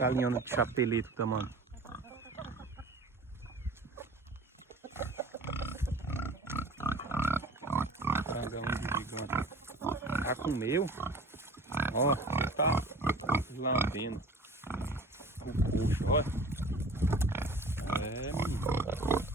Galinhona de chapeleta, tá, mano? Frangão gigante. Já comeu? Ó, você tá lambendo o coxo, ó. É, menino.